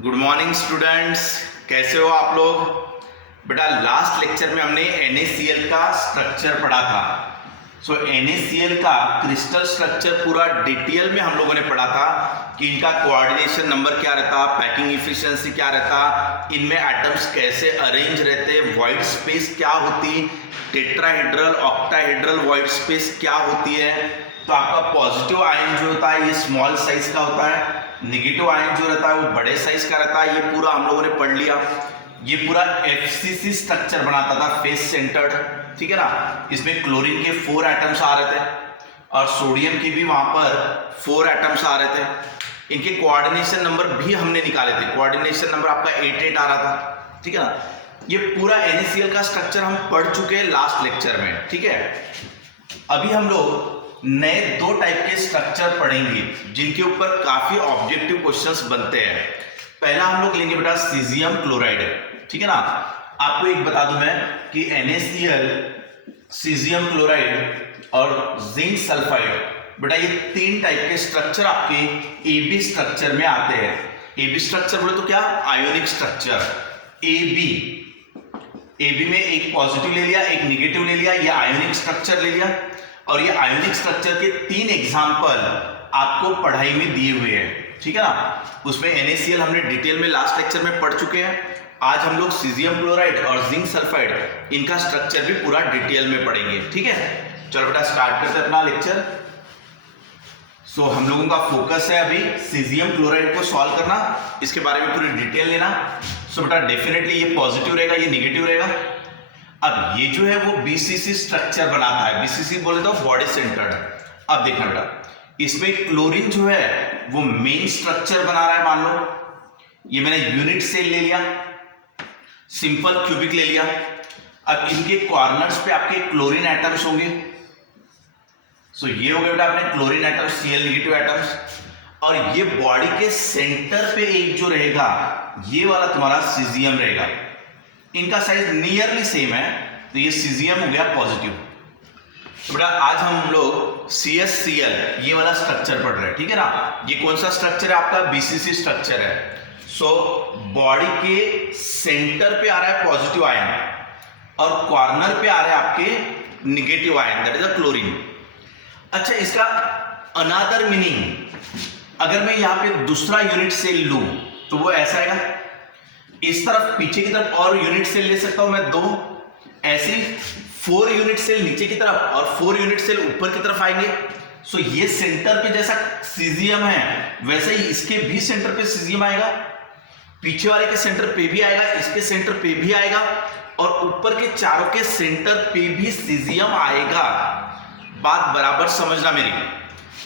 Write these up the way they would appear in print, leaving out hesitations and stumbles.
Good morning students, कैसे हो आप लोग। बेटा लास्ट लेक्चर में हमने NaCl का स्ट्रक्चर पढ़ा था। सो NaCl का क्रिस्टल स्ट्रक्चर पूरा डिटेल में हम लोगों ने पढ़ा था कि इनका कोऑर्डिनेशन नंबर क्या रहता, पैकिंग इफिशिएंसी क्या रहता, इनमें एटम्स कैसे अरेंज रहते, वॉइड स्पेस क्या होती, टेट्राहेड्रल ऑक्टाहेड्रल वॉइड स्पेस क्या होती है। तो आपका पॉजिटिव आयन जो होता है ये स्मॉल साइज का होता है, नेगेटिव आयन जो रहता है वो बड़े साइज का रहता है। ये पूरा हम लोगों ने पढ़ लिया। ये पूरा FCC स्ट्रक्चर बनाता था, फेस सेंटर्ड, ठीक है ना। इसमें क्लोरीन के 4 एटम्स आ रहे थे और सोडियम के भी वहां पर 4 एटम्स आ रहे थे। इनके कोऑर्डिनेशन नंबर भी हमने निकाले थे। कोऑर्डिनेशन नंबर आपका 88 आ रहा था, ठीक है ना। ये पूरा NaCl का स्ट्रक्चर हम पढ़ चुके हैं लास्ट लेक्चर में, ठीक है। अभी हम लोग नए 2 टाइप के स्ट्रक्चर पढ़ेंगे जिनके ऊपर काफी ऑब्जेक्टिव क्वेश्चंस बनते हैं। पहला हम लोग लेंगे बेटा सीजियम क्लोराइड, ठीक है ना। आपको एक बता दूं मैं कि NaCl, सीजियम क्लोराइड और जिंक सल्फाइड, बेटा ये 3 टाइप के स्ट्रक्चर आपके AB स्ट्रक्चर में आते हैं। AB स्ट्रक्चर बोले तो क्या, आयोनिक स्ट्रक्चर। AB में एक पॉजिटिव ले लिया, एक निगेटिव ले लिया, या आयोनिक स्ट्रक्चर ले लिया। और ये आयोनिक स्ट्रक्चर के 3 एग्जाम्पल आपको पढ़ाई में दिए हुए हैं, ठीक है ना। उसमें NaCl हमने डिटेल में लास्ट लेक्चर में पढ़ चुके हैं। आज हम लोग सीजियम क्लोराइड और जिंक सल्फाइड इनका स्ट्रक्चर भी पूरा डिटेल में पढ़ेंगे, ठीक है। चलो बेटा स्टार्ट करते हैं अपना लेक्चर। सो हम लोगों का फोकस है अभी सीजियम क्लोराइड को सॉल्व करना, इसके बारे में पूरी डिटेल लेना। सो बेटा डेफिनेटली ये पॉजिटिव रहेगा, ये निगेटिव रहेगा। अब ये जो है वो BCC स्ट्रक्चर बनाता है। BCC बोले तो बॉडी सेंटर्ड। अब देखना बेटा, इसमें क्लोरीन जो है वो मेन स्ट्रक्चर बना रहा है। मान लो ये मैंने यूनिट सेल ले लिया, सिंपल क्यूबिक ले लिया। अब इनके कॉर्नर्स पे आपके क्लोरीन एटम्स होंगे। सो ये हो गया बेटा अपने chlorine atoms, Cl negative atoms. और ये बॉडी के सेंटर पे एक जो रहेगा ये वाला तुम्हारा सीजियम रहेगा। इनका साइज नियरली सेम है, तो ये सीजियम हो गया पॉजिटिव। तो बेटा आज हम लोग CsCl ये वाला स्ट्रक्चर पढ़ रहे हैं, ठीक है ना। ये कौन सा स्ट्रक्चर है आपका, BCC स्ट्रक्चर है। सो बॉडी के सेंटर पे आ रहा है पॉजिटिव आयन और कॉर्नर पे आ रहा है आपके negative ion, that is a chlorine. अच्छा, इसका अनदर मीनिंग, अगर मैं यहां पे दूसरा यूनिट सेल लूं तो वो ऐसा आएगा। इस तरफ पीछे की तरफ और यूनिट सेल ले सकता हूं मैं 2, ऐसे 4 यूनिट सेल नीचे की तरफ और 4 यूनिट सेल ऊपर की तरफ आएंगे। सो ये सेंटर पे जैसा सीजियम है वैसे ही इसके भी सेंटर पे सीजियम आएगा, पीछे वाले के सेंटर पे भी आएगा, इसके सेंटर पे भी आएगा और ऊपर के चारों के सेंटर पे भी सीजियम आएगा। बात बराबर समझना मेरी।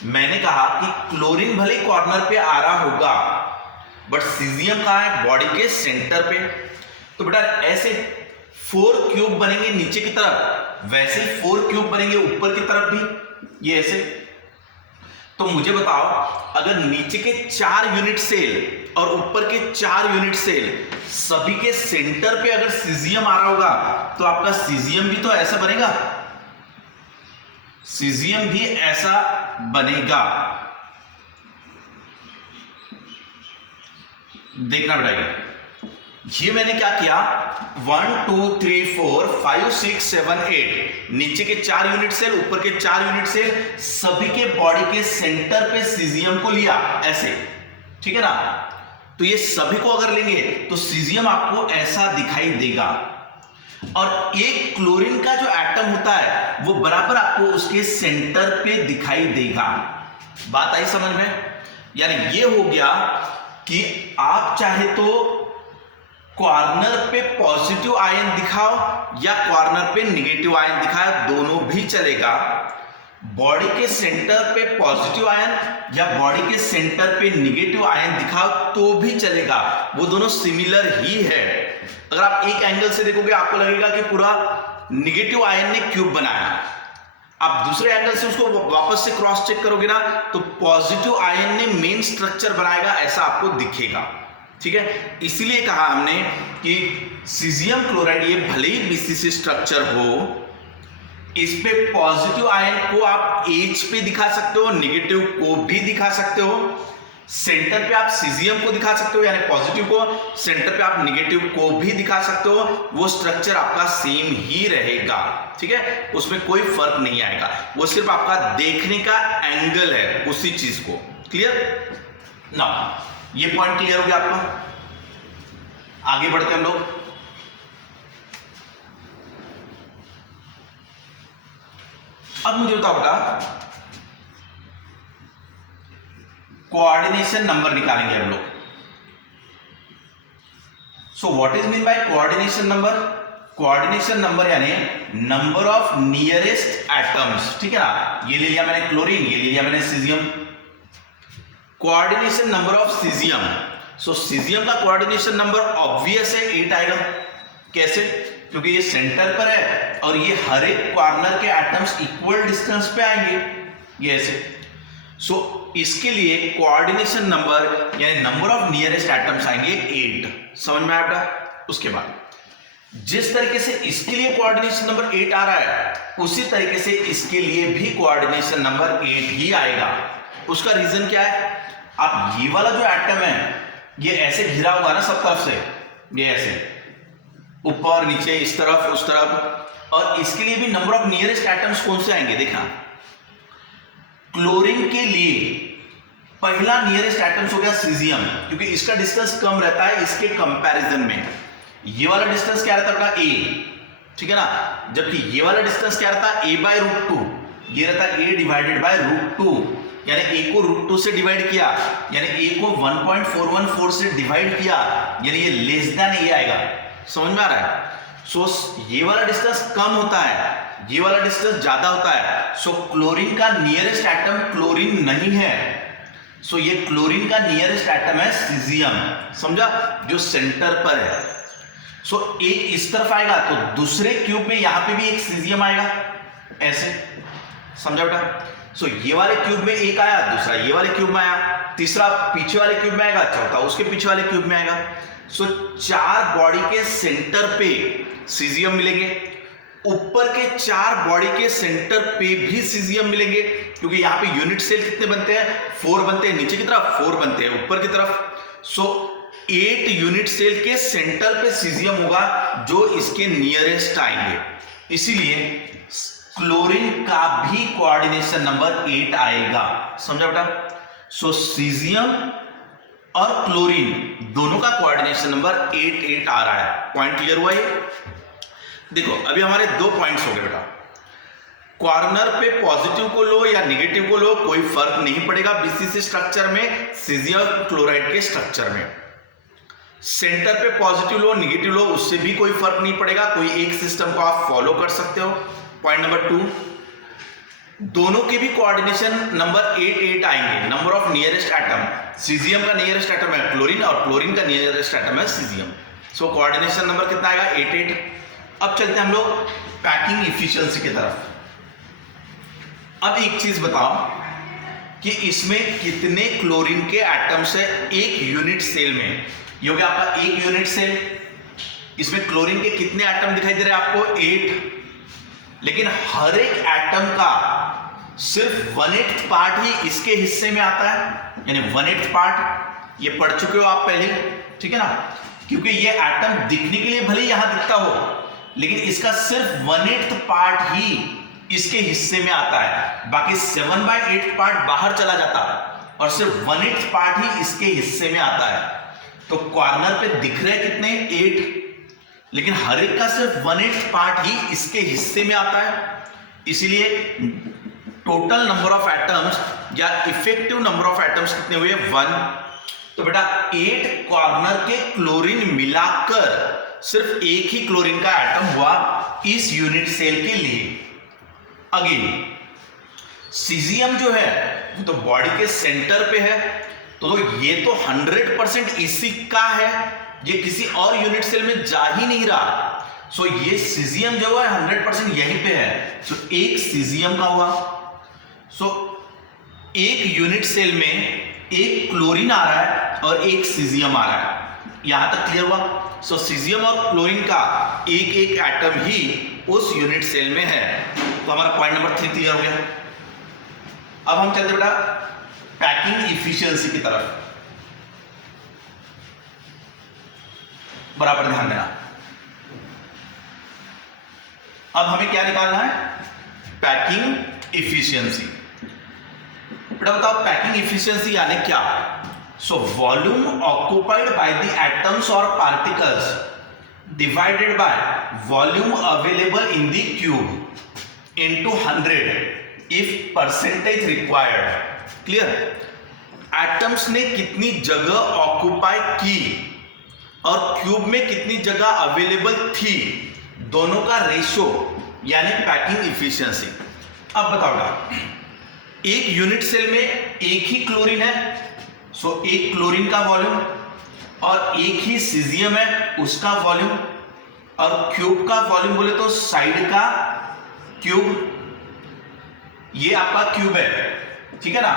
मैंने कहा कि क्लोरीन भले कॉर्नर पे आ रहा होगा बट सीजियम कहां है, बॉडी के सेंटर पे। तो बेटा ऐसे 4 क्यूब बनेंगे नीचे की तरफ, वैसे 4 क्यूब बनेंगे ऊपर की तरफ भी, ये ऐसे। तो मुझे बताओ, अगर नीचे के 4 यूनिट सेल और ऊपर के 4 यूनिट सेल सभी के सेंटर पे अगर सीजियम आ रहा होगा तो आपका सीजियम भी तो ऐसा बनेगा, सीजियम भी ऐसा बनेगा। देखना बेटा, ये मैंने क्या किया, 1 2 3 4 5 6 7 8 नीचे के 4 यूनिट सेल, ऊपर के 4 यूनिट सेल, सभी के बॉडी के सेंटर पे सीजियम को लिया ऐसे, ठीक है ना। तो ये सभी को अगर लेंगे तो सीजियम आपको ऐसा दिखाई देगा और एक क्लोरीन का जो एटम होता है वो बराबर आपको उसके सेंटर पे दिखाई देगा। बात आई समझ में। यानी ये हो गया कि आप चाहे तो कॉर्नर पे पॉजिटिव आयन दिखाओ या कॉर्नर पे निगेटिव आयन दिखाओ, दोनों भी चलेगा। बॉडी के सेंटर पे पॉजिटिव आयन या बॉडी के सेंटर पे निगेटिव आयन दिखाओ तो भी चलेगा, वो दोनों सिमिलर ही है। अगर आप एक एंगल से देखोगे आपको लगेगा कि पूरा निगेटिव आयन ने क्यूब बनाया, आप दूसरे एंगल से उसको वापस से क्रॉस चेक करोगे ना तो पॉजिटिव आयन ने मेन स्ट्रक्चर बनाएगा, ऐसा आपको दिखेगा, ठीक है। इसीलिए कहा हमने कि सीजियम क्लोराइड ये भले ही BCC स्ट्रक्चर हो, इस पे पॉजिटिव आयन को आप एज पे दिखा सकते हो, नेगेटिव को भी दिखा सकते हो, सेंटर पे आप सीजियम को दिखा सकते हो यानी पॉजिटिव को, सेंटर पे आप निगेटिव को भी दिखा सकते हो, वो स्ट्रक्चर आपका सेम ही रहेगा, ठीक है, उसमें कोई फर्क नहीं आएगा, वो सिर्फ आपका देखने का एंगल है उसी चीज को। क्लियर ना, ये पॉइंट क्लियर हो गया आपका। आगे बढ़ते हैं हम लोग। अब मुझे बताओ बेटा, कोऑर्डिनेशन नंबर निकालेंगे हम लोग। So what is mean by coordination number? Coordination number यानी नंबर ऑफ नियरेस्ट एटम्स, ठीक है ना, ये ले लिया मैंने क्लोरीन, ये ले लिया मैंने caesium. Coordination number of caesium, so caesium का कोऑर्डिनेशन नंबर ऑब्वियस है 8 आएगा। कैसे? क्योंकि ये सेंटर पर है और ये हर एक कॉर्नर के एटम्स इक्वल डिस्टेंस पे आएंगे, ये ऐसे। सो इसके लिए कोऑर्डिनेशन नंबर यानी नंबर ऑफ नियरेस्ट एटम्स आएंगे 8। समझ में आया बेटा? उसके बाद जिस तरीके से इसके लिए कोऑर्डिनेशन नंबर 8 आ रहा है, उसी तरीके से इसके लिए भी कोऑर्डिनेशन नंबर 8 ही आएगा। उसका रीजन क्या है? आप ये वाला जो एटम है ये ऐसे घिरा हुआ ना सब तरफ से, ये ऐसे ऊपर नीचे इस तरफ उस तरफ, और इसके लिए भी नंबर ऑफ नियरेस्ट एटम्स कौन से आएंगे? देखना, क्लोरीन के लिए पहला नियरेस्ट एटम्स हो गया सीजियम, क्योंकि इसका डिस्टेंस कम रहता है इसके कंपैरिजन में। ये वाला डिस्टेंस क्या रहता है? a, ठीक है ना, जबकि ये वाला डिस्टेंस क्या रहता है? a/√2, ये रहता है a डिवाइडेड बाय √2, यानी a को √2 से डिवाइड किया, यानी a को 1.414 से डिवाइड किया, यानी ये लेस देन a आएगा। समझ में आ रहा है? सो ये वाला डिस्टेंस कम होता है, ये वाला डिस्टेंस ज्यादा होता है। सो क्लोरीन का नियरेस्ट एटम क्लोरीन नहीं है, सो ये क्लोरीन का नियरेस्ट एटम है सीजियम, समझा, जो सेंटर पर है। सो एक इस तरफ आएगा तो दूसरे क्यूब में यहां पे भी एक सीजियम आएगा, ऐसे, समझा बेटा? सो ये वाले क्यूब में एक आया, दूसरा ये वाले क्यूब में आया, तीसरा पीछे वाले क्यूब में आएगा, चौथा उसके पीछे वाले क्यूब में आएगा। सो 4 बॉडी के सेंटर पे सीजियम मिलेंगे, ऊपर के 4 बॉडी के सेंटर पे भी सीजियम मिलेंगे, क्योंकि यहां पे यूनिट सेल कितने बनते हैं? 4 बनते हैं, नीचे की तरफ 4 बनते हैं, ऊपर की तरफ। सो 8 यूनिट सेल के सेंटर पे सीजियम होगा जो इसके नियरेस्ट आएंगे, इसीलिए क्लोरीन का भी कोऑर्डिनेशन नंबर 8 आएगा। समझा बेटा? सो सीजियम और क्लोरीन दोनों का कोऑर्डिनेशन नंबर 8 आ रहा है। पॉइंट क्लियर हुआ ये? देखो अभी हमारे 2 पॉइंट्स हो गए बेटा। कॉर्नर पे पॉजिटिव को लो या निगेटिव को लो कोई फर्क नहीं पड़ेगा बीसीसी स्ट्रक्चर में, सीजियम क्लोराइड के स्ट्रक्चर में। सेंटर पे पॉजिटिव लो निगेटिव लो उससे भी कोई फर्क नहीं पड़ेगा, कोई एक सिस्टम को आप फॉलो कर सकते हो। पॉइंट नंबर 2, दोनों के भी कोऑर्डिनेशन नंबर 8 आएंगे, number of nearest atom. Caesium का नियरेस्ट एटम है क्लोरीन और क्लोरीन का नियरेस्ट एटम है सीजियम। सो कोऑर्डिनेशन नंबर कितना आएगा? 8। अब चलते हैं हम लोग पैकिंग इफिशिएंसी की तरफ। अब एक चीज बताओ कि इसमें कितने क्लोरीन के एटम्स है एक यूनिट सेल में? ये हो गया आपका एक यूनिट सेल, इसमें क्लोरीन के कितने एटम दिखाई दे रहे हैं आपको? 8। लेकिन हर एक एटम का सिर्फ 1/8 पार्ट ही इसके हिस्से में आता है, यानी 1/8 पार्ट। ये पढ़ चुके हो आप पहले, ठीक है ना, क्योंकि ये एटम दिखने के लिए भले यहां दिखता हो लेकिन इसका सिर्फ 1/8 पार्ट ही इसके हिस्से में आता है, बाकी 7/8 पार्ट बाहर चला जाता है और सिर्फ 1/8 पार्ट ही इसके हिस्से में आता है। तो कॉर्नर पे दिख रहे कितने? 8, लेकिन हर एक का सिर्फ 1/8 पार्ट ही इसके हिस्से में आता है, इसीलिए टोटल नंबर ऑफ एटम्स या इफेक्टिव नंबर ऑफ एटम्स कितने हुए? 1। तो बेटा 8 कॉर्नर के क्लोरीन मिलाकर सिर्फ एक ही क्लोरीन का एटम हुआ इस यूनिट सेल के लिए। अगेन सीजियम जो है वो तो बॉडी के सेंटर पे है, तो ये तो 100% इसी का है, ये किसी और यूनिट सेल में जा ही नहीं रहा। सो ये सीजियम जो है 100% यहीं पे है। सो एक सीजियम का हुआ। सो एक यूनिट सेल में एक क्लोरीन आ रहा है और एक सीजियम आ रहा है, यहां तक क्लियर हुआ? सो सीजियम और क्लोरीन का एक एटम ही उस यूनिट सेल में है। तो हमारा पॉइंट नंबर 3 क्लियर हो गया। अब हम चलते बेटा पैकिंग इफिशियंसी की तरफ, बराबर ध्यान देना। अब हमें क्या निकालना है? Packing efficiency. बेटा बताओ पैकिंग इफिशियंसी यानी क्या? So volume occupied by the atoms और particles divided by volume available in the cube into 100 if percentage required. Clear? Atoms ने कितनी जगह ऑक्युपाई की और क्यूब में कितनी जगह अवेलेबल थी, दोनों का रेशियो यानी पैकिंग इफिशियंसी। अब बताओ एक यूनिट सेल में एक ही क्लोरीन है, सो एक क्लोरीन का वॉल्यूम, और एक ही सीजियम है उसका वॉल्यूम, और क्यूब का वॉल्यूम बोले तो साइड का क्यूब, ये आपका क्यूब है, ठीक है ना,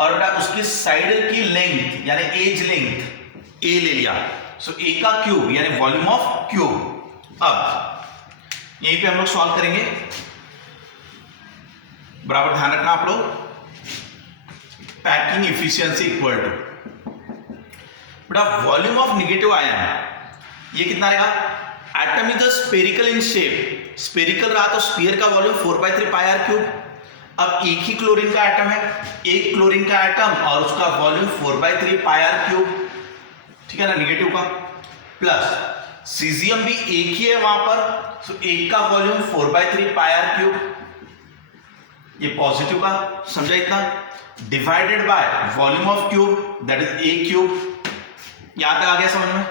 और बेटा उसकी साइड की लेंथ यानी एज लेंथ ए ले लिया, सो ए का क्यूब यानी वॉल्यूम ऑफ क्यूब। अब यहीं पे हम लोग सॉल्व करेंगे, बराबर ध्यान रखना आप लोग। पैकिंग इफिशियंसी इक्वल टू बेटा वॉल्यूम ऑफ नेगेटिव आयन, ये कितना रहेगा? Atom is spherical in shape, spherical रहा तो स्फीयर का वॉल्यूम 4/3 पाई आर क्यूब। अब एक ही क्लोरीन का एटम है, एक क्लोरीन का एटम और उसका वॉल्यूम 4/3 पाई आर क्यूब, ठीक है ना, नेगेटिव का, प्लस सीजियम भी एक ही है वहां पर, सो एक का वॉल्यूम 4/3 पाई आर क्यूब, ये पॉजिटिव का, समझा इतना, divided by volume of cube that is a cube. यहां तक आ गया समझ में?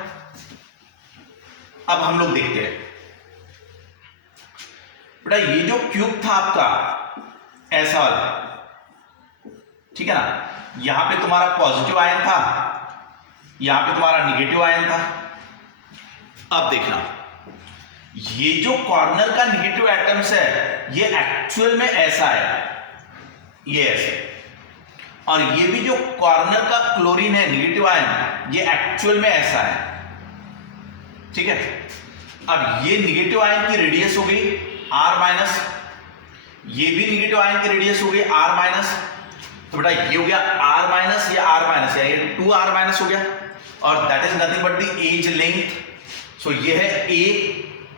अब हम लोग देखते हैं बेटा ये जो क्यूब था आपका ऐसा वाला, ठीक है ना, यहां पे तुम्हारा पॉजिटिव आयन था, यहां पे तुम्हारा नेगेटिव आयन था। अब देखना ये जो कॉर्नर का नेगेटिव एटम्स है ये एक्चुअल में ऐसा है, ये ऐसे, और ये भी जो कॉर्नर का क्लोरीन है नेगेटिव आयन ये एक्चुअल में ऐसा है, ठीक है। अब ये नेगेटिव आयन की रेडियस हो गई r माइनस, ये भी नेगेटिव आयन की रेडियस हो गई r माइनस, तो बेटा ये हो गया r माइनस, ये r माइनस, या ये 2r माइनस हो गया, और that is nothing but the edge length. So ये है a,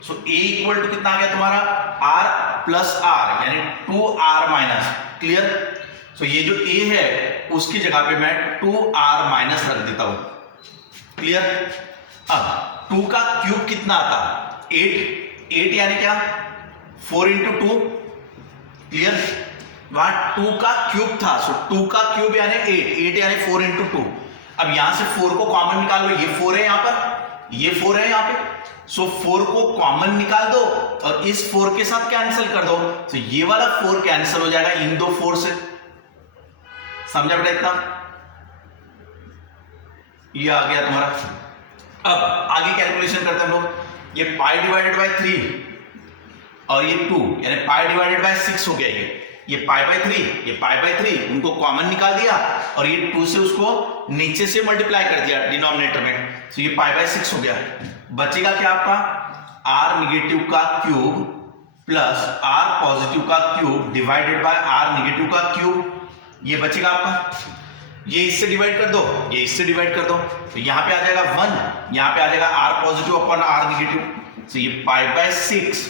so a equal to कितना आ गया तुम्हारा r प्लस r यानी 2r माइनस। क्लियर? सो ये जो a है उसकी जगह पे मैं 2r माइनस रख देता हूं। क्लियर? अब 2 का क्यूब कितना आता? 8 यानी क्या? 4 into 2। क्लियर? वहां 2 का क्यूब था, सो 2 का क्यूब यानी 8 यानी 4 into 2। अब यहां से 4 को कॉमन निकाल लो, ये 4 है यहां पर, ये 4 है यहां पे, सो 4 को कॉमन निकाल दो और इस 4 के साथ कैंसिल कर दो, तो ये वाला 4 कैंसिल हो जाएगा इन दो 4 से। समझा बेटा इतना? ये आ गया तुम्हारा। अब आगे कैलकुलेशन करते हैं हम लोग। ये पाई डिवाइडेड बाय 3 और ये 2 यानी पाई डिवाइडेड बाय 6 हो गया, ये पाई बाय 3, ये पाई बाय 3, उनको कॉमन निकाल दिया और ये 2 से उसको नीचे से मल्टीप्लाई कर दिया डिनोमिनेटर में, तो ये पाई बाय 6 हो गया। बचेगा क्या आपका? r निगेटिव का क्यूब प्लस r पॉजिटिव का cube divided by r negative का क्यूब, ये बचेगा आपका। ये इससे डिवाइड कर दो, ये इससे डिवाइड कर दो, तो यहां पे आ जाएगा 1, यहां पे आ जाएगा r positive upon r negative, तो ये pi by 6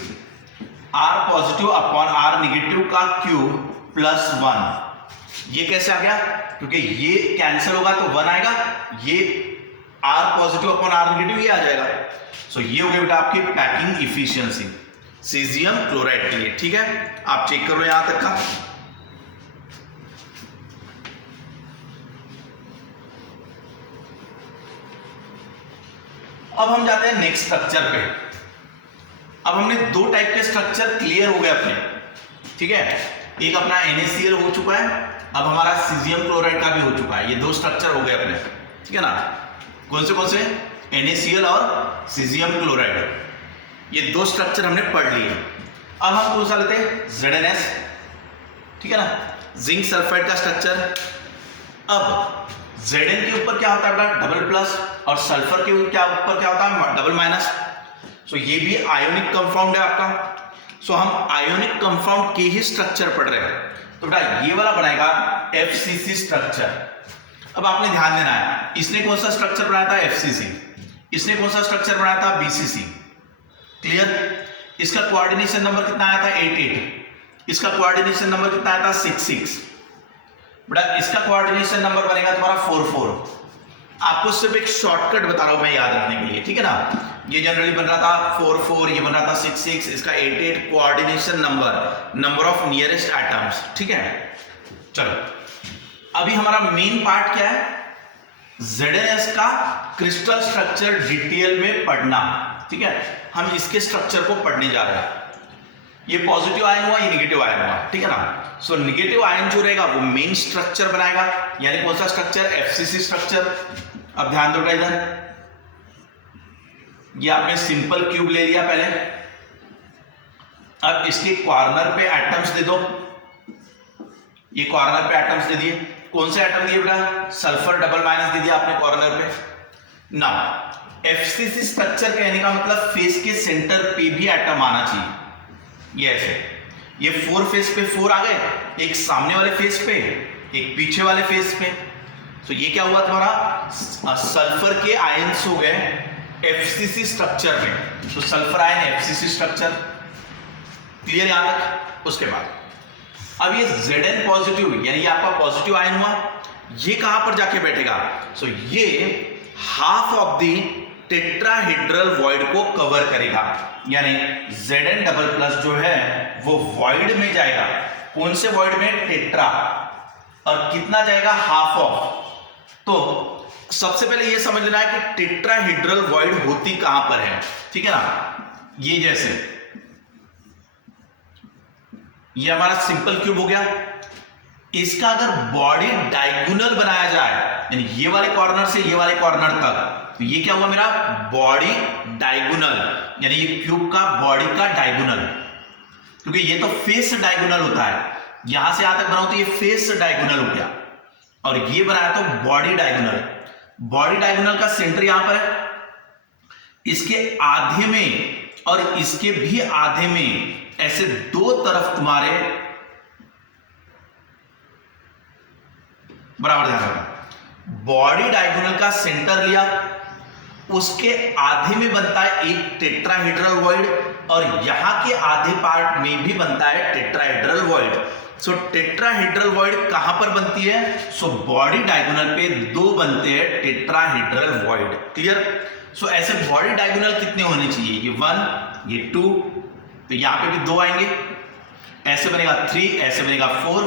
r positive upon r negative का क्यूब प्लस 1। ये कैसे आ गया? क्योंकि ये कैंसिल होगा तो 1 आएगा, ये r positive upon r negative ये आ जाएगा। सो ये हो गया बेटा आपकी पैकिंग इफिशियंसी सीजियम क्लोराइड के लिए। ठीक है, आप चेक करो यहां तक का। अब हम जाते हैं नेक्स्ट स्ट्रक्चर पे। अब हमने 2 टाइप के स्ट्रक्चर क्लियर हो गए अपने, ठीक है, एक अपना NaCl हो चुका है, अब हमारा सीजियम क्लोराइड का भी हो चुका है। ये 2 स्ट्रक्चर हो गए अपने, ठीक है ना। कौन से? NaCl और सीजियम क्लोराइड, ये 2 स्ट्रक्चर हमने पढ़ लिए। अब हम कौन सा लेते हैं? ZnS, ठीक है ना, जिंक सल्फाइड का स्ट्रक्चर। अब Zn के ऊपर क्या होता है? डबल प्लस, और सल्फर के ऊपर क्या होता है? Double minus. सो ये भी आयोनिक कंपाउंड है आपका। सो हम आयोनिक कंपाउंड के ही स्ट्रक्चर पढ़ रहे हैं। तो बेटा ये वाला बनाएगा FCC स्ट्रक्चर। अब आपने ध्यान देना है, इसने कौन सा स्ट्रक्चर बनाया था? FCC। इसने कौन सा स्ट्रक्चर बनाया था? BCC। क्लियर? इसका कोऑर्डिनेशन नंबर कितना आया था? 88। इसका कोऑर्डिनेशन नंबर कितना आया था? 66। बेटा इसका कोऑर्डिनेशन नंबर बनेगा तुम्हारा 44। आपको सिर्फ एक शॉर्टकट बता रहा हूं मैं याद रखने के लिए, ठीक है ना? ये जनरली बन रहा था 44, ये बन रहा था 66, इसका 88 coordination number of nearest atoms, ठीक है? चलो अभी हमारा मेन पार्ट क्या है? ZnS का क्रिस्टल स्ट्रक्चर डिटेल में पढ़ना, ठीक है? हम इसके स्ट्रक्चर को पढ़ने जा रहे हैं। ये पॉजिटिव आयन हुआ, ये नेगेटिव आयन हुआ, ठीक है ना? सो नेगेटिव आयन जो रहेगा वो मेन स्ट्रक्चर बनाएगा, यानी कौन सा स्ट्रक्चर? FCC structure. अब ध्यान दो इधर, ये आपने सिंपल क्यूब ले लिया पहले। अब इसके कॉर्नर पे एटम्स दे दो, ये कॉर्नर पे एटम्स दे दिए। कौन से एटम दिए बेटा? सल्फर डबल माइनस दे दिया आपने कॉर्नर पे। ना FCC स्ट्रक्चर कहने का मतलब फेस के सेंटर पे भी एटम आना चाहिए। ये ऐसे, ये 4 फेस पे 4 आ गए, एक सामने वाले फेस पे, एक पीछे वाले फेस पे। तो ये क्या हुआ तुम्हारा? सल्फर के आयंस हो गए FCC स्ट्रक्चर में। तो sulphur ion FCC structure. Clear यहां तक? उसके बाद अब ये Zn पॉजिटिव, यानी ये आपका पॉजिटिव आयन हुआ, ये कहां पर जाके बैठेगा? सो ये half of the tetrahedral void को कवर करेगा, यानी Zn डबल प्लस जो है वो वॉइड में जाएगा। कौन से वॉइड में? टेट्रा। और कितना जाएगा? Half of. तो सबसे पहले ये समझ लेना है कि टेट्राहेड्रल वॉइड होती कहां पर है, ठीक है ना? ये जैसे ये हमारा सिंपल क्यूब हो गया, इसका अगर बॉडी डायगोनल बनाया जाए, यानी ये वाले कॉर्नर से ये वाले कॉर्नर तक, तो ये क्या हुआ मेरा? बॉडी डायगोनल, यानी ये क्यूब का बॉडी का डायगोनल, क्योंकि ये तो फेस डायगोनल होता है। यहां से यहां तक बनाओ तो ये फेस डायगोनल हो गया, और ये बनाया तो बॉडी डायगोनल। बॉडी डायगोनल का सेंटर यहां पर है, इसके आधे में और इसके भी आधे में ऐसे दो तरफ तुम्हारे बराबर ध्यान रखना। बॉडी डायगोनल का सेंटर लिया, उसके आधे में बनता है एक टेट्राहेड्रल वॉइड, और यहां के आधे पार्ट में भी बनता है tetrahedral void. So tetrahedral void कहां पर बनती है? सो बॉडी डायगोनल पे दो बनते हैं टेट्राहेड्रल वॉइड। क्लियर? सो ऐसे बॉडी डायगोनल कितने होने चाहिए? ये 1, ये 2, तो यहां पे भी 2 आएंगे, ऐसे बनेगा 3, ऐसे बनेगा 4।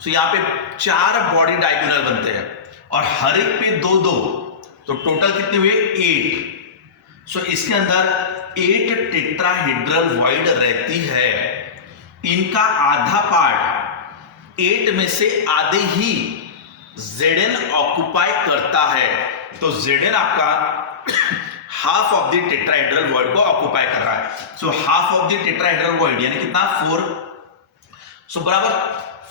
सो यहां पे 4 बॉडी डायगोनल बनते हैं, और हर एक पे 2-2, तो टोटल कितने हुए? 8। सो इसके अंदर 8 टेट्राहेड्रल वॉइड रहती है। इनका आधा पार्ट 8 में से आधे ही Zn ऑक्युपाई करता है। तो Zn आपका half of the tetrahedral void को ऑक्युपाई कर रहा है। So half of the tetrahedral void यानी कितना? 4। सो बराबर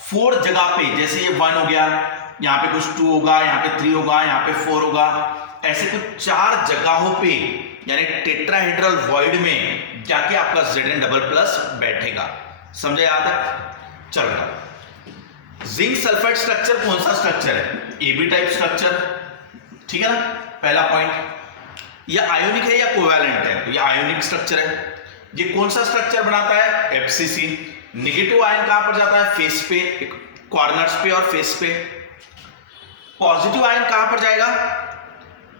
4 जगह पे, जैसे ये 1 हो गया, यहां पे कुछ 2 होगा, यहां पे 3 होगा, यहां पे 4 होगा, ऐसे कुछ 4 जगहों पे यानी टेट्राहेड्रल वॉइड में जाके आपका Zn डबल प्लस बैठेगा। समझे यहां तक? चलो, जिंक सल्फाइड स्ट्रक्चर कौन सा स्ट्रक्चर है? AB टाइप स्ट्रक्चर, ठीक है ना? पहला पॉइंट। यह आयोनिक है या कोवैलेंट है? तो यह आयोनिक स्ट्रक्चर है। ये कौन सा स्ट्रक्चर बनाता है? FCC। नेगेटिव आयन कहां पर जाता है? फेस पे, कॉर्नर्स पे और फेस पे। पॉजिटिव आयन कहां पर जाएगा?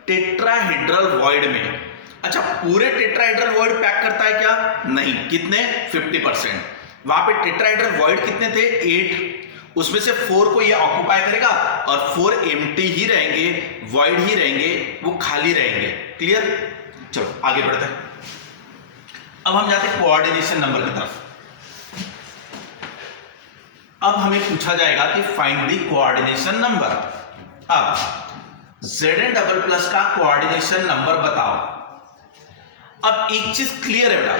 टेट्राहेड्रल वॉइड में। अच्छा, पूरे टेट्राहेड्रल वॉइड पैक करता है क्या? नहीं। कितने? 50%। वहां पे टेट्राहेड्रल वॉइड कितने थे? 8। उसमें से 4 को ये ऑक्युपाई करेगा, और 4 एम्प्टी ही रहेंगे, वॉइड ही रहेंगे, वो खाली रहेंगे। क्लियर? चलो आगे बढ़ते हैं। अब हम जाते हैं कोऑर्डिनेशन नंबर की तरफ। अब हमें पूछा जाएगा कि फाइंड द कोऑर्डिनेशन नंबर। अब Zn डबल प्लस का कोऑर्डिनेशन नंबर बताओ। अब एक चीज क्लियर है बेटा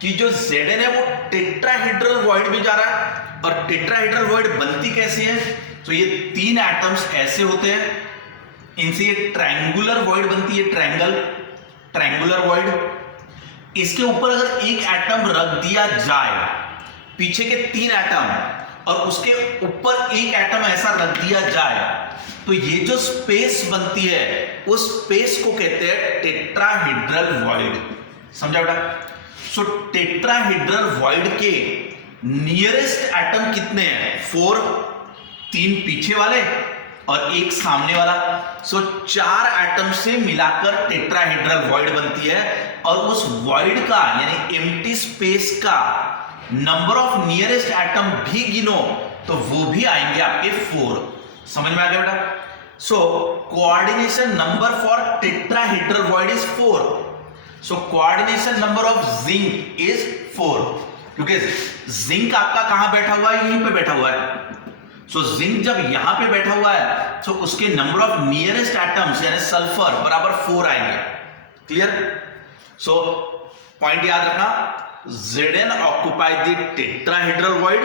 कि जो Zn है वो टेट्राहेड्रल वॉइड में जा रहा है, और टेट्राहेड्रल वॉइड बनती कैसे है? तो ये 3 एटम्स ऐसे होते हैं, इनसे ये ट्रायंगुलर वॉइड बनती है, ट्रायंगुलर वॉइड। इसके ऊपर अगर एक एटम रख दिया जाए, पीछे के 3 एटम, और उसके ऊपर एक एटम ऐसा रख दिया जाए तो ये जो स्पेस बनती है उस स्पेस को कहते हैं टेट्राहेड्रल वॉइड। समझा बेटा? सो टेट्राहेड्रल वॉइड के नियरेस्ट एटम कितने हैं? 4, 3 पीछे वाले और एक सामने वाला। सो 4 एटम से मिलाकर टेट्राहेड्रल वॉइड बनती है और उस वॉइड का यानी एम्प्टी स्पेस का नंबर ऑफ नियरेस्ट एटम भी गिनो तो वो भी आएंगे आपके 4। समझ में आ गया बेटा? So coordination number for tetrahedral void is 4। So coordination number of zinc is 4 क्योंकि जिंक आपका कहां बैठा हुआ है? यहीं पे बैठा हुआ है। सो जिंक जब यहां पे बैठा हुआ है तो उसके नंबर ऑफ नियरेस्ट एटम्स यानी सल्फर बराबर 4 आएंगे। क्लियर? सो पॉइंट याद रखना, Zn occupy the tetrahedral void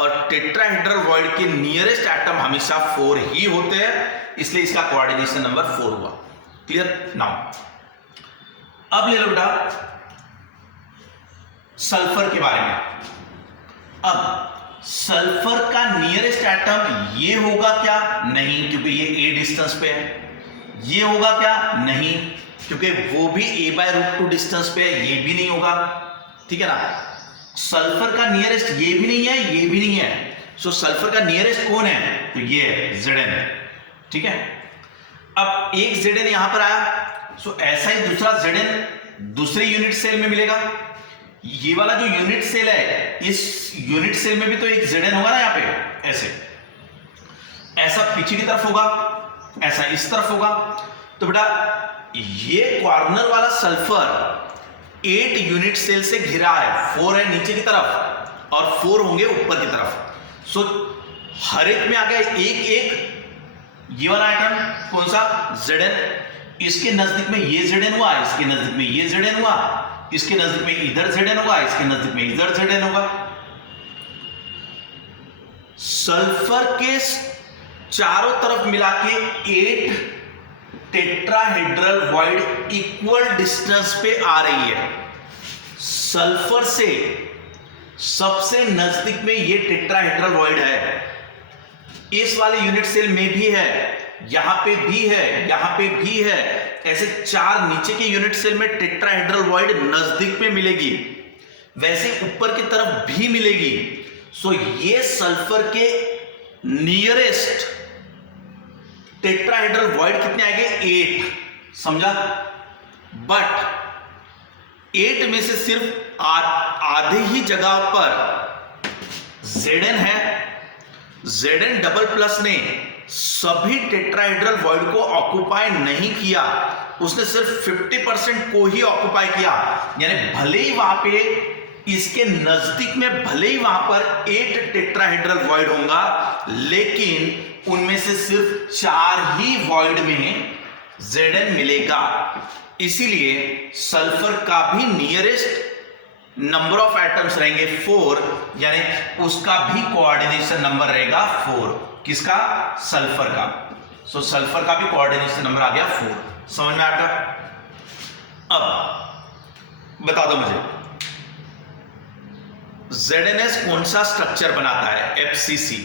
और टेट्राहेड्रल वॉइड के नियरेस्ट एटम हमेशा 4 ही होते हैं, इसलिए इसका कोऑर्डिनेशन नंबर 4 हुआ। क्लियर? नाउ अब ले लो बेटा सल्फर के बारे में। अब सल्फर का नियरेस्ट एटम ये होगा क्या? नहीं, क्योंकि ये a डिस्टेंस पे है। ये होगा क्या? नहीं, क्योंकि वो भी a/√2 डिस्टेंस पे है। ये भी नहीं होगा। ठीक है ना? सल्फर का नियरेस्ट ये भी नहीं है, ये भी नहीं है। सो सल्फर का नियरेस्ट कौन है? तो ये है Zn। ठीक है? अब एक Zn यहां पर आया, सो ऐसा ही दूसरा Zn दूसरे यूनिट सेल में मिलेगा। ये वाला जो यूनिट सेल है, इस यूनिट सेल में भी तो एक Zn होगा ना, यहां पे ऐसे, ऐसा पीछे की तरफ होगा, ऐसा इस तरफ होगा। तो बेटा ये कॉर्नर वाला सल्फर 8 यूनिट सेल से घिरा है। 4 है नीचे की तरफ और 4 होंगे ऊपर की तरफ। सो हर एक में आ गया एक एक ये वाला आइटम, कौन सा? Zn। इसके नजदीक में ये Zn हुआ, इसके नजदीक में ये Zn हुआ, इसके नजदीक में इधर Zn होगा, इसके नजदीक में इधर Zn होगा। सल्फर के चारों तरफ मिला के 8 टेट्राहेड्रल वॉइड इक्वल डिस्टेंस पे आ रही है। सल्फर से सबसे नजदीक में ये टेट्राहेड्रल वॉइड है। इस वाले यूनिट सेल में भी है, यहां पे भी है, यहां पे भी है। ऐसे 4 नीचे के यूनिट सेल में टेट्राहेड्रल वॉइड नजदीक में मिलेगी, वैसे ऊपर की तरफ भी मिलेगी। सो ये सल्फर के नियरेस्ट टेट्राहेड्रल वॉइड कितने आएंगे? 8। समझा? बट 8 में से सिर्फ आधे ही जगह पर Zn है। Zn डबल प्लस ने सभी टेट्राहेड्रल वॉइड को ऑक्युपाई नहीं किया, उसने सिर्फ 50% को ही ऑक्युपाई किया। यानी भले ही वहां पे इसके नजदीक में भले ही वहां पर 8 टेट्राहेड्रल वॉइड होगा, लेकिन उनमें से सिर्फ 4 ही वॉइड में Zn मिलेगा। इसीलिए सल्फर का भी नियरेस्ट नंबर ऑफ एटम्स रहेंगे 4, यानी उसका भी कोऑर्डिनेशन नंबर रहेगा 4। किसका? सल्फर का। सो सल्फर का भी कोऑर्डिनेशन नंबर आ गया 4। समझ में आ गया? अब बता दो मुझे ZnS कौन सा स्ट्रक्चर बनाता है? FCC।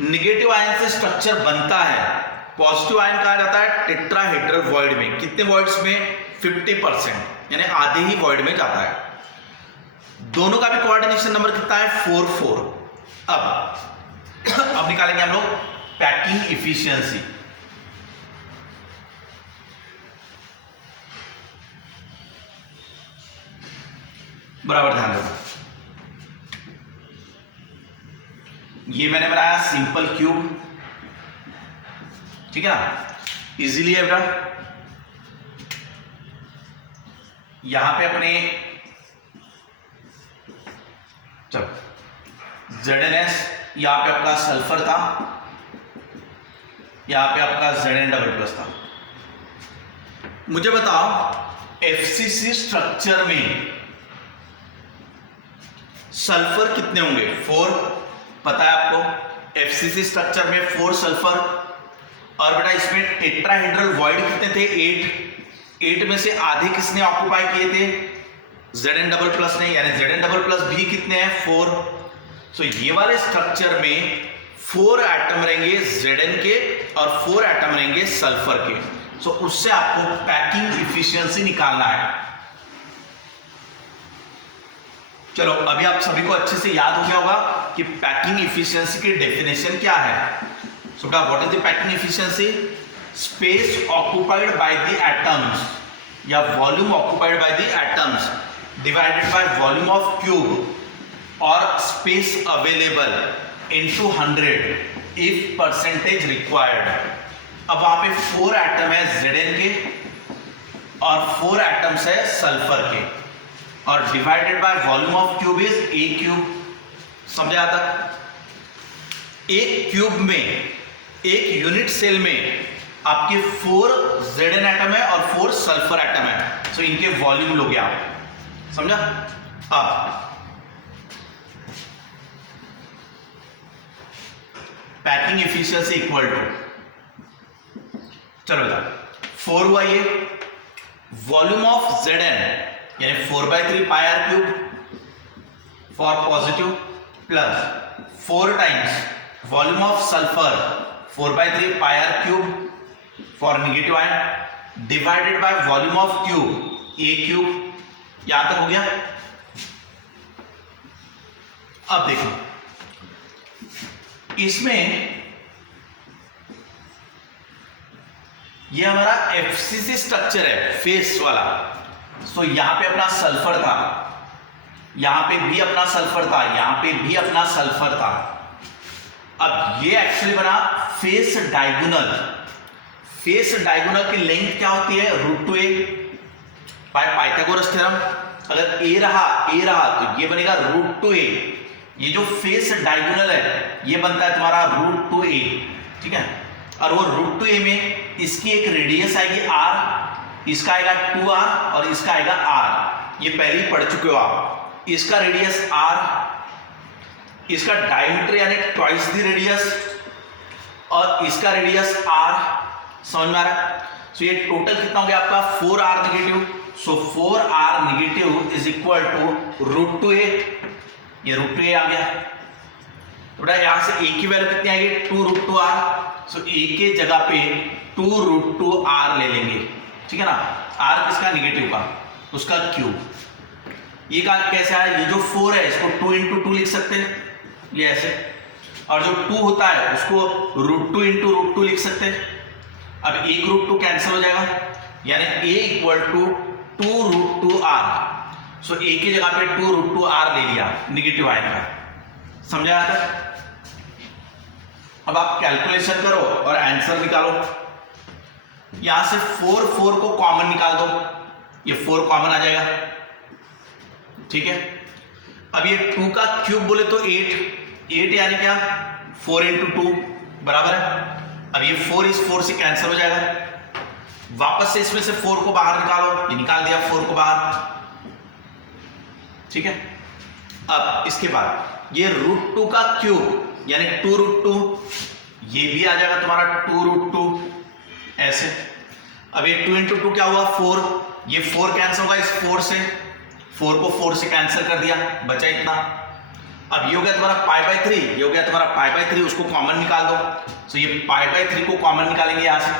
नेगेटिव आयन से स्ट्रक्चर बनता है। पॉजिटिव आयन कहा जाता है टेट्राहेड्रल वॉइड में। कितने वॉइड्स में? 50%, यानी आधे ही वॉइड में जाता है। दोनों का भी कोऑर्डिनेशन नंबर कितना है? 4 4। अब निकालेंगे हम लोग पैकिंग इफिशियंसी। बराबर ध्यान रखो, ये मैंने बनाया सिंपल क्यूब। ठीक है ना? इजीली है बेटा। यहां पे अपने चलो ZnS, यहां पे आपका सल्फर था, यहां पे आपका Zn डबल प्लस था। मुझे बताओ FCC स्ट्रक्चर में सल्फर कितने होंगे? 4 पता है आपको। FCC स्ट्रक्चर में 4 सल्फर, और बेटा इसमें टेट्राहेड्रल वॉइड कितने थे? 8 में से आधे किसने ऑक्युपाई किए थे? Zn डबल प्लस ने, यानी Zn डबल प्लस भी कितने हैं? 4। सो ये वाले स्ट्रक्चर में 4 एटम रहेंगे Zn के और 4 एटम रहेंगे सल्फर के। सो उससे आपको पैकिंग इफिशियंसी निकालना है। चलो अभी आप सभी को अच्छे से याद हो गया होगा कि पैकिंग इफिशियंसी की डेफिनेशन क्या है। सो बेटा what is the packing efficiency? Space occupied by the atoms या volume occupied by the atoms divided by volume of cube और space available into 100 if percentage required. अब वहां पे 4 एटम है Zn के और 4 एटम्स है सल्फर के और divided by volume of cube is a cube. समझा तक? एक क्यूब में, एक यूनिट सेल में आपके 4 Zn एटम है और 4 सल्फर एटम है। सो इनके वॉल्यूम लोगे आप। समझा? अब पैकिंग इफिशियंसी इक्वल टू, चलो बेटा 4 हुआ ये, वॉल्यूम ऑफ Zn यानी 4/3 pi r cube for positive plus 4 times volume of sulphur 4/3 pi r cube for negative ion divided by volume of cube a cube. यहां तक हो गया। अब देखो इसमें ये हमारा एफसीसी स्ट्रक्चर है फेस वाला। सो यहां पे अपना सल्फर था, यहां पे भी अपना सल्फर था, यहां पे भी अपना सल्फर था। अब ये एक्चुअली बना फेस डायगोनल। फेस डायगोनल की लेंथ क्या होती है? √2a by Pythagoras theorem. अगर a रहा तो ये बनेगा √2a। ये जो फेस डायगोनल है ये बनता है तुम्हारा √2a, ठीक है। और वो √2a में इसकी एक रेडियस आएगी r, इसका आएगा 2r और इसका आएगा r। ये पहले ही पढ़ चुके हो आप। इसका रेडियस r, इसका डायमीटर यानी ट्वाइस द रेडियस और इसका रेडियस r। समझ में आ रहा है? सो ये टोटल कितना हो गया आपका 4r negative. So 4r negative is equal to √2a। ये √2a आ गया। तो यहां से a की वैल्यू कितनी आएगी? 2√2r। सो a के जगह पे 2√2r ले लेंगे, ठीक है ना। r किसका? नेगेटिव का, उसका क्यूब। ये का कैसे आया? ये जो 4 है इसको 2 × 2 लिख सकते हैं, ये ऐसे। और जो 2 होता है उसको √2 × √2 लिख सकते हैं। अब एक √2 कैंसिल हो जाएगा यानी a equal to 2√2r। So a की जगह पे 2√2r ले लिया नेगेटिव आयन का। समझा आता? अब आप कैलकुलेशन करो और आंसर निकालो। यहां से 4 को कॉमन निकाल दो, ये 4 कॉमन आ जाएगा, ठीक है। अब ये 2 का क्यूब बोले तो 8 यानी क्या? 4 × 2 बराबर है। अब ये 4 इस 4 से कैंसिल हो जाएगा। वापस से इसमें से 4 को बाहर निकालो, ये निकाल दिया 4 को बाहर, ठीक है। अब इसके बाद ये √2 का क्यूब यानी 2√2, ये भी आ जाएगा तुम्हारा 2√2 ऐसे। अब ये 2 × 2 क्या हुआ? 4। ये 4 कैंसिल होगा इस 4 से, 4 को 4 से कैंसिल कर दिया, बचा इतना। अब ये हो गया तुम्हारा π/3, ये हो गया तुम्हारा π/3, उसको कॉमन निकाल दो। सो ये π/3 को कॉमन निकालेंगे यहां से।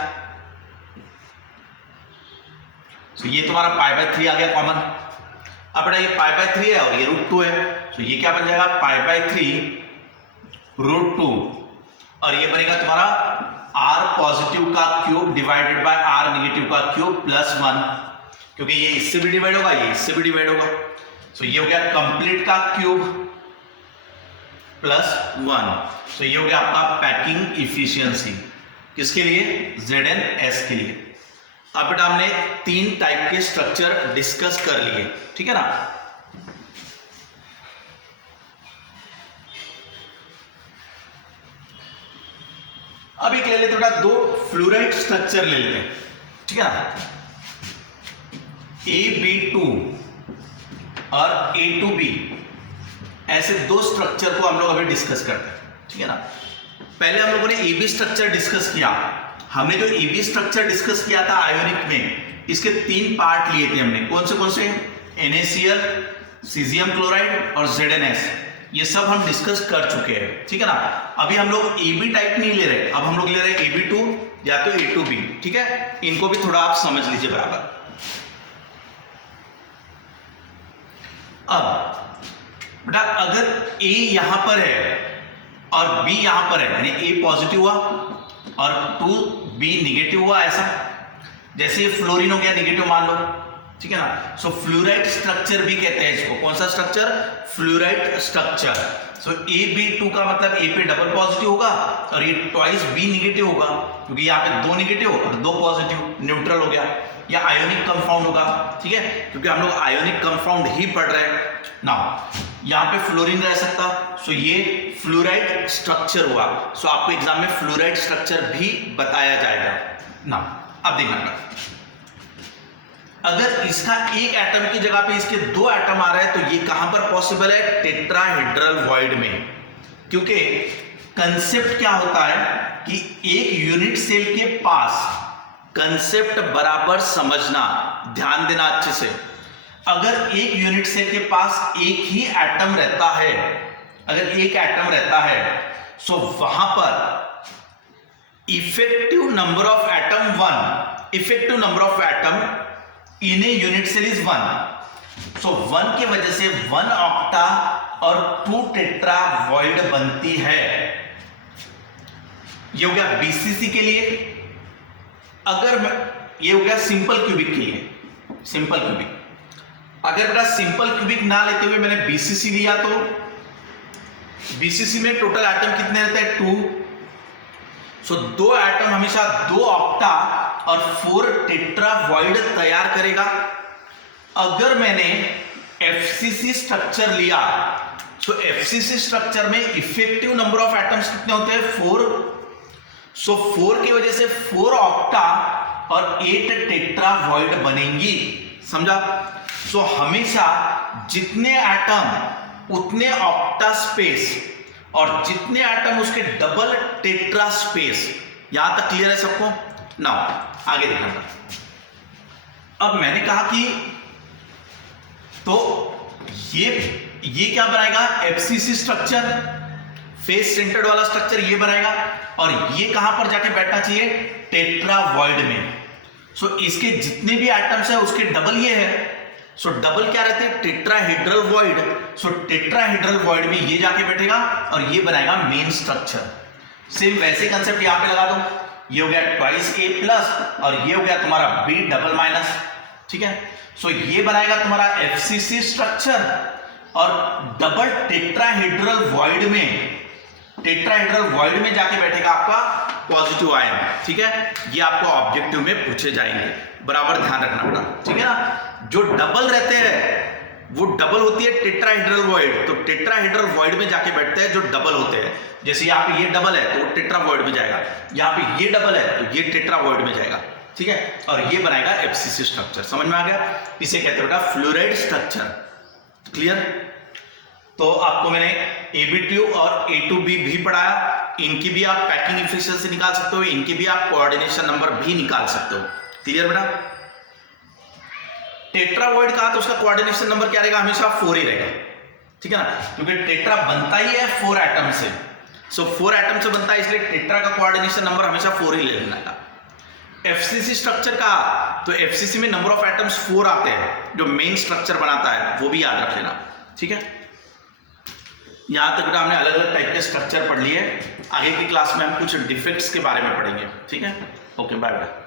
सो ये तुम्हारा π/3 आ गया कॉमन। अब बेटा ये π/3 है और ये √2 है, तो ये क्या बन जाएगा? π/3 √2 और ये बनेगा तुम्हारा r पॉजिटिव का cube divided by r negative का क्यूब प्लस 1, क्योंकि ये इससे भी डिवाइड होगा, ये इससे भी डिवाइड होगा। सो ये हो गया कंप्लीट का क्यूब प्लस 1। सो ये हो गया आपका पैकिंग इफिशियंसी। किसके लिए? Zn(S) के लिए। अब बेटा हमने 3 टाइप के स्ट्रक्चर डिस्कस कर लिए, ठीक है ना। अब एक ले लेते बेटा 2 फ्लोराइड स्ट्रक्चर ले लेते हैं, ठीक है ना। AB2 और A2B ऐसे 2 स्ट्रक्चर को हम लोग अभी डिस्कस करते हैं, ठीक है ना। पहले हम लोगों ने AB स्ट्रक्चर डिस्कस किया। हमने जो AB स्ट्रक्चर डिस्कस किया था आयोनिक में, इसके 3 पार्ट लिए थे हमने। कौन से? NaCl, सीजियम क्लोराइड और ZnS। ये सब हम डिस्कस कर चुके हैं, ठीक है ना। अभी हम लोग AB टाइप नहीं ले रहे, अब हम लोग ले रहे हैं AB2 या तो A2B, ठीक है। इनको भी थोड़ा आप समझ लीजिए बराबर। अब बेटा अगर A यहां पर है और B यहां पर है, यानी A पॉजिटिव हुआ और 2B निगेटिव हुआ, ऐसा जैसे ये फ्लोरीन हो गया निगेटिव मान लो, ठीक है ना। सो फ्लोराइड स्ट्रक्चर भी कहते हैं इसको। कौन सा स्ट्रक्चर? Fluoride structure. सो AB2 का मतलब A पे डबल पॉजिटिव होगा और ये ट्वाइस B निगेटिव होगा, क्योंकि यहाँ पे 2 निगेटिव और 2 पॉजिटिव, न्यूट्रल हो गया। या आयोनिक कंपाउंड होगा, ठीक है, क्योंकि हम लोग आयोनिक कंपाउंड ही पढ़ रहे हैं ना। यहाँ पे फ्लोरीन रह सकता, सो ये फ्लोराइड स्ट्रक्चर हुआ। सो आपको एग्जाम में फ्लोराइड स्ट्रक्चर भी बताया जाएगा ना। अब देखना, अगर इसका एक एटम की जगह पे इसके 2 एटम आ रहे हैं तो ये कहां पर पॉसिबल है? टेट्राहेड्रल वॉइड में। क्योंकि कंसेप्ट क्या होता है कि एक यूनिट सेल के पास, कंसेप्ट बराबर समझना, ध्यान देना अच्छे से। अगर एक यूनिट सेल के पास एक ही एटम रहता है, अगर एक एटम रहता है, सो वहां पर effective number of atom 1, effective number of atom in a unit cell is 1। So 1 की वजह से 1 ऑक्टा और 2 टेट्रा वॉइड बनती है। ये हो गया BCC के लिए। अगर ये हो गया सिंपल क्यूबिक के लिए, सिंपल क्यूबिक। अगर बेटा सिंपल क्यूबिक ना लेते हुए मैंने BCC लिया तो BCC में टोटल एटम कितने रहते हैं? 2। सो 2 एटम हमेशा 2 ऑक्टा और 4 टेट्रा वॉइड तैयार करेगा। अगर मैंने FCC स्ट्रक्चर लिया तो FCC स्ट्रक्चर में इफेक्टिव नंबर ऑफ एटम्स कितने होते हैं? 4। सो 4 की वजह से 4 ऑक्टा और 8 टेट्रा वॉइड बनेंगी, समझा। सो हमेशा जितने एटम उतने ऑक्टा स्पेस और जितने एटम उसके डबल टेट्रा स्पेस। यहां तक क्लियर है सबको? नाउ आगे देखना। अब मैंने कहा कि तो ये क्या बनाएगा? FCC स्ट्रक्चर, फेस सेंटर्ड वाला स्ट्रक्चर ये बनाएगा, और ये कहां पर जाके बैठना चाहिए? टेट्रा वॉइड में। सो इसके जितने भी एटम्स है उसके डबल ये है। सो डबल क्या रहते हैं? Tetrahedral void. So tetrahedral void में ये जाके बैठेगा और ये बनाएगा मेन स्ट्रक्चर। सेम वैसे कंसेप्ट यहां पे लगा दो। ये हो गया ट्वाइस A प्लस और ये हो गया तुम्हारा B डबल माइनस, ठीक है। सो ये बनाएगा तुम्हारा FCC स्ट्रक्चर और डबल टेट्राहेड्रल वॉइड में, टेट्राहेड्रल वॉइड में जाके बैठेगा आपका पॉजिटिव आयन, ठीक है। ये आपको ऑब्जेक्टिव में पूछे जाएंगे, बराबर ध्यान रखना बेटा, ठीक है ना। जो डबल रहते हैं वो डबल होती है टेट्राहेड्रल वॉइड, तो टेट्राहेड्रल वॉइड में जाके बैठते हैं जो डबल होते हैं। जैसे यहाँ पे ये डबल है तो वो टेट्रा वॉइड में जाएगा, यहाँ पे ये डबल है तो ये टेट्रा वॉइड में जाएगा, ठीक है। और ये बनाएगा FCC स्ट्रक्चर। समझ में आ गया? इसे कहते हैं बेटा फ्लोराइड स्ट्रक्चर। क्लियर? तो आपको मैंने AB2 और A2B भी पढ़ाया। इनकी भी आप पैकिंग एफिशिएंसी निकाल सकते हो, इनकी भी आप कोऑर्डिनेशन नंबर भी निकाल सकते हो। क्लियर बेटा? टेट्रा वॉइड कहा तो उसका कोऑर्डिनेशन नंबर क्या रहेगा? हमेशा 4 ही रहेगा, ठीक है ना, क्योंकि टेट्रा बनता ही है 4 एटम से। सो 4 एटम से बनता है, इसलिए टेट्रा का कोऑर्डिनेशन नंबर हमेशा 4 ही ले लेना है। FCC स्ट्रक्चर का तो FCC में नंबर ऑफ एटम्स 4 आते हैं, जो मेन स्ट्रक्चर बनाता है वो भी याद रख लेना, ठीक है। यहां तक हमने अलग अलग टाइप के स्ट्रक्चर पढ़ लिए। आगे की क्लास में हम कुछ डिफेक्ट्स के बारे में पढ़ेंगे, ठीक है। Okay, bye bye.